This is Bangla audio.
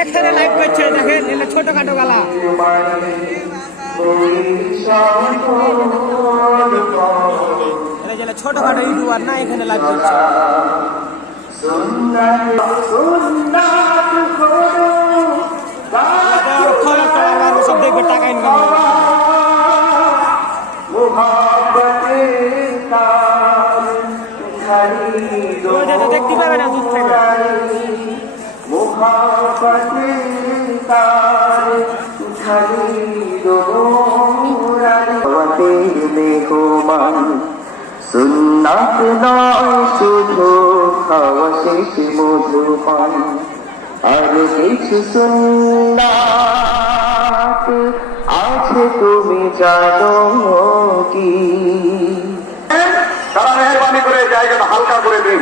এখানে লাইভ করছে দেখেন এলে ছোটখাটো গালা। ছোটখাটো ইউটিউবার না এখানে লাইভ করছে। মেঘমান সুন্নাত নয় শুধু খাওয়া শেষ মধু আর কিছু সুন্নাত আছে তুমি জানো কি তারা মেহরবানি করে জায়গাটা হালকা করে দিন।